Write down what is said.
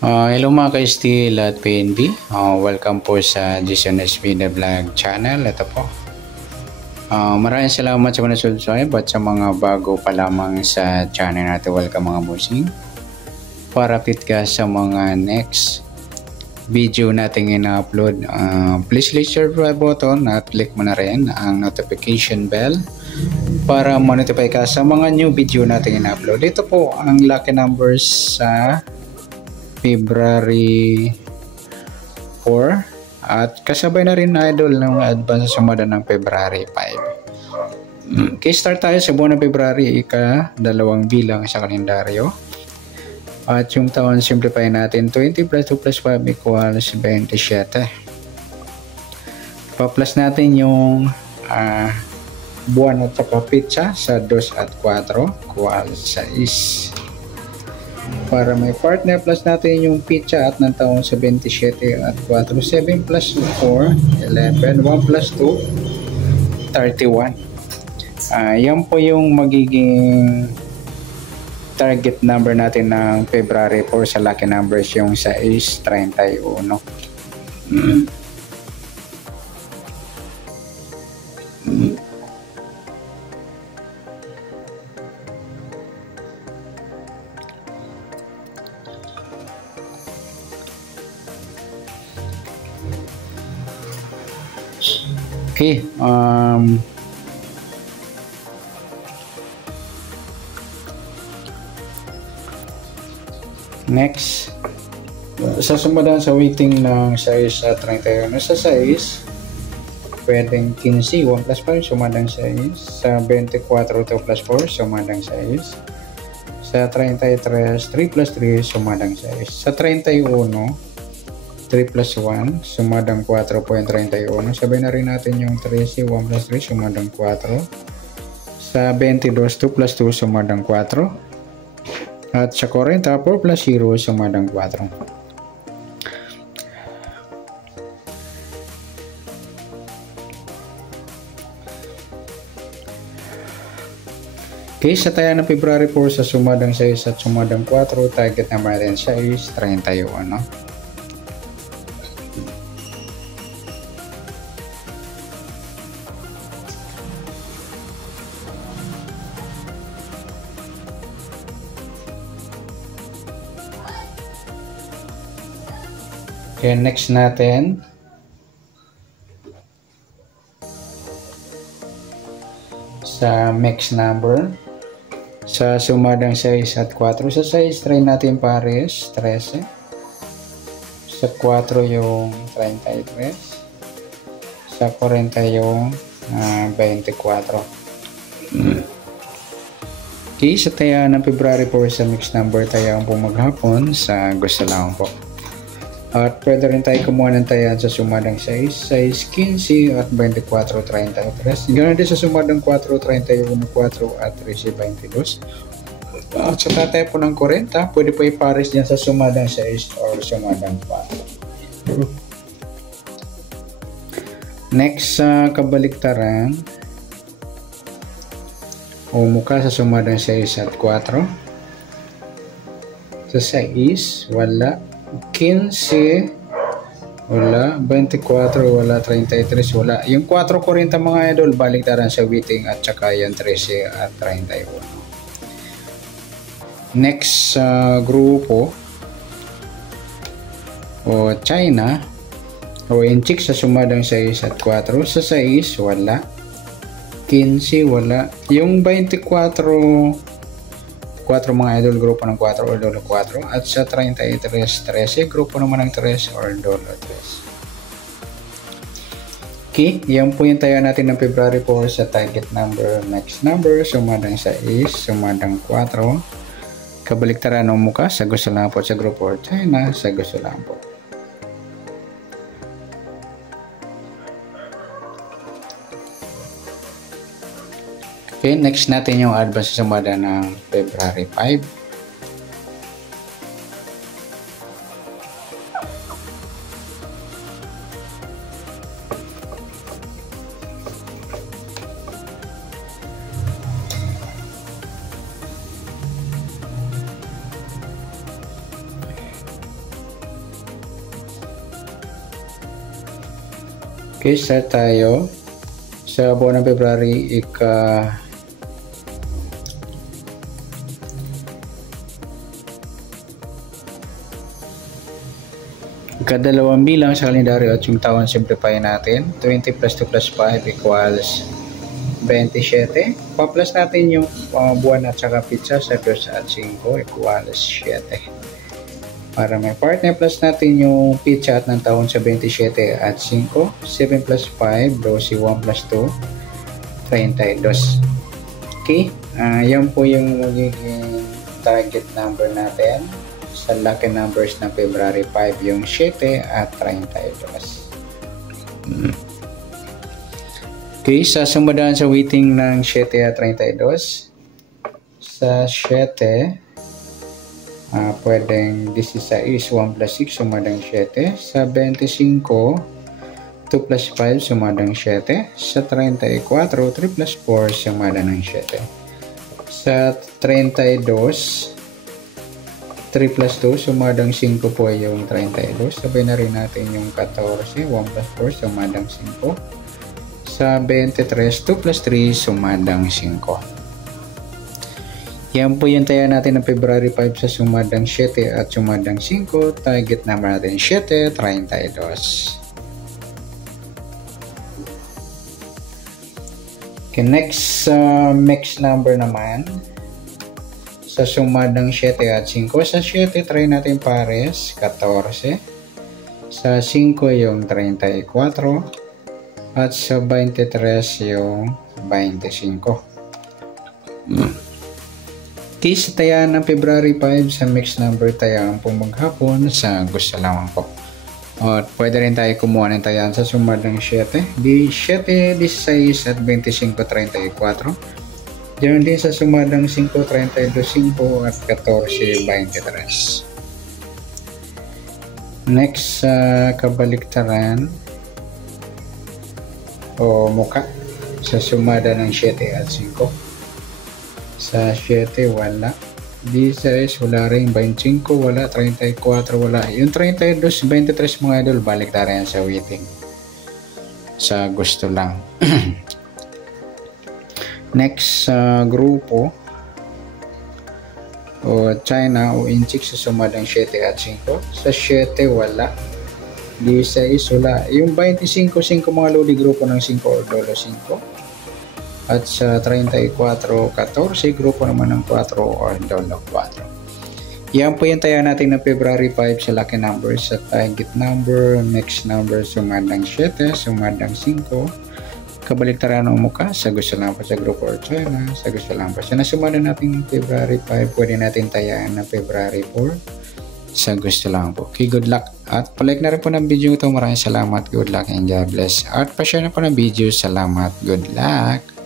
Hello mga ka-STL at PNB. Welcome po sa Jason SB Vlog channel. Ito po. Maraming salamat sa mga subscribe at sa mga bago pa lamang sa channel natin. Welcome mga bossing. Para update ka sa mga next video natin ina-upload, please click subscribe button at click mo na rin ang notification bell para ma-notify ka sa mga new video natin ina-upload. Ito po ang lucky numbers sa February 4 at kasabay na rin idol ng advance sa sumada ng February 5. Okay, start tayo sa buwan ng February, ika-2 bilang sa kalendaryo. At yung taon, simplify natin. 20 plus 2 plus 5 equals 27. Pa-plus natin yung buwan at saka pitsa sa 2 at 4 equals 6. Para may partner, plus natin yung pitsa at ng taon sa 27 at 4. 7 plus 4, 11. 1 plus 2, 31. Yan po yung magiging target number natin ng February 4 sa lucky numbers, yung 6, 31. Okay, next, sa sumadan sa weighting ng 6 at 31. Sa 6, pwedeng 15, 1 plus 5, sumadang 6. Sa 24, 2 plus 4, sumadang 6. Sa 33, 3 plus 3, sumadang 6. Sa 31, 3 plus 1, sumadang 4.31. Sabihin na rin natin yung 13, 1 plus 3, sumadang 4. Sa 22, 2 plus 2, sumadang 4. At sa 40, 4 plus 0, sumadang 4. Okay, sa taya ng February 4 sa sumadang 6 at sumadang 4, target naman natin 6, 31. Okay, next natin. Sa mix number. Sa sumadang 6 at 4. Sa 6, try natin pares, 13. Sa 4 yung 33. Sa 40 yung 24. Okay, sa taya ng February 4 sa mix number, tayaan po maghapon sa gusto lang po. At pwede rin tayo kumuha ng tayan sa sumadang 6, 6, 15 at 24, 33. Ganoon din sa sumadang 4, 31, 4 at 13, 22. At sa tatay po ng 40, pwede po ipares dyan sa sumadang 6 or sumadang 4. Next, sa kabaliktaran, umuka sa sumadang 6 at 4. Sa 6, wala. 15, wala. 24, wala. 33, wala. Yung 4.40 mga idol, baliktaran sa weighting at saka yung 13 at 31. Next grupo o China o inchik sa sumadang 6 at 4. Sa 6, wala. 15, wala. Yung 24, 4 mga idol, grupo ng 4 or dolo 4. At sa 33, 13, grupo naman ng 3 or dolo 3. Okay, yan po yung tayo natin ng February 4 sa target number. Next number, sumadang 6, sumadang 4. Kabaliktaran ng muka, sa gusto lang po sa grupo or China, sa gusto lang po. Okay, next natin yung advance sa sumada ng February 5. Okay, start tayo. Sa buwan ng February, ikadalawang bilang sa kalendaryo at yung taon simplify natin. 20 plus 2 plus 5 equals 27. Pa-plus natin yung buwan at saka pizza sa 2 at 5 equals 7. Para may partner, plus natin yung pizza at ng taon sa 27 at 5. 7 plus 5, 12, 1 plus 2, 32. Okay, yan po yung magiging target number natin sa lucky numbers ng February 5, yung 7 at 32. Okay, sasamadaan sa weighting ng 7 at 32. Sa 7, pwedeng 16, 1 plus 6 sumadang 7. Sa 25, 2 plus 5 sumadang 7. Sa 34, 3 plus 4 sumadang ng 7. Sa 32, 3 plus 2 sumadang 5 po yung 32. Sabay na rin natin yung 14, 1 plus 4 sumadang 5. Sa 23, 2 plus 3 sumadang 5. Yan po yung taya natin ng February 5 sa sumadang 7 at sumadang 5. Target number natin 7, 32. Okay, next mix number naman. Sa sumadang 7 at 5. Sa 7, try natin pares, 14. Sa 5 yung 34. At sa 23 yung 25. Okay, sa tayaan ng February 5 sa mixed number tayaan po maghapon sa gusto lamang po. At pwede rin tayo kumuha ng tayaan sa sumadang 7. 7, 16 at 25, 34. Diyan din sa sumadang 5, 32, 5 at 14, 23. Next sa kabaliktaran o muka sa sumada ng 7 at 5. Sa 7 wala, 16 wala rin, 25 wala, 34 wala. Yung 32, 23 mga idol, balik na rin sa weighting. Sa gusto lang. Next grupo o China o Inchik sa sumadang 7 at 5. Sa 7 wala, 16 wala. Yung 25, 5 mga lodi grupo ng 5 o dolo 5. At sa 34, 14, grupo naman ng 4 or dolo 4. Yan po yung taya natin ng February 5 sa lucky numbers. Sa target number, mixed number, sumadang 7, sumadang 5. Kabaliktaran ng muka, sa gusto lang po sa grupo or China, sa gusto lang po. Sa nasumada natin February 5, pwede natin tayaan na February 4. Sa gusto lang po. Okay, good luck. At palike na rin po ng video ito. Maraming salamat. Good luck and God bless. At pa-share na po ng video. Salamat. Good luck.